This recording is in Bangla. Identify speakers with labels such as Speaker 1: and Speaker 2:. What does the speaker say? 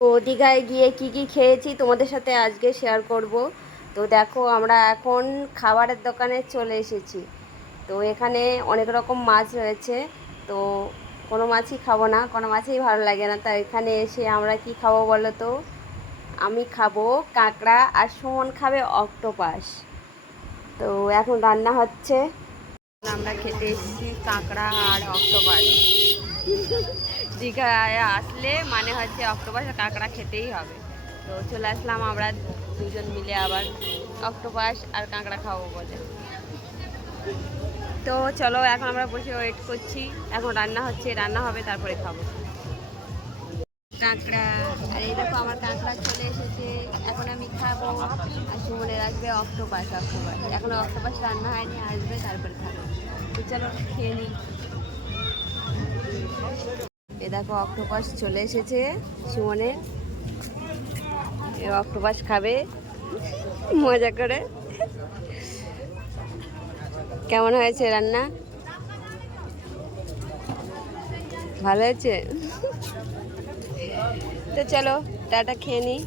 Speaker 1: তো দীঘায় গিয়ে কি কি খেয়েছি তোমাদের সাথে আজকে শেয়ার করব। তো দেখো, আমরা এখন খাবারের দোকানে চলে এসেছি। তো এখানে অনেক রকম মাছ রয়েছে। তো কোনো মাছই খাব না, কোনো মাছই ভালো লাগে না। তাই এখানে এসে আমরা কি খাব বলো তো? আমি খাব কাঁকড়া আর সুমন খাবে অক্টোপাস। তো এখন রান্না হচ্ছে। আমরা খেতে এসেছি কাঁকড়া আর অক্টোপাস। দীঘায় আসলে মানে হচ্ছে অক্টোপাস কাঁকড়া খেতেই হবে। তো চলে আসলাম আমরা দুজন মিলে আবার অক্টোপাস আর কাঁকড়া খাব বলে। তো চলো এখন আমরা বসে ওয়েট করছি। এখন রান্না হচ্ছে, রান্না হবে, তারপরে খাব। কাঁকড়া, আর এই দেখো আমার কাঁকড়া চলে এসেছে। এখন আমি খাব, আর সুমনে রাখবে অক্টোপাস অক্টোপাস এখন অক্টোপাস রান্না হয়নি, আসবে, তারপরে খাব। তো চলো খেয়ে নিই। এ দেখো অক্টোপাস চলে এসেছে সুমনে এ অক্টোপাস খাবে। মজা করে। কেমন হয়েছে রান্না? ভালো হয়েছে? তো চলো, টাটা খেয়ে নিই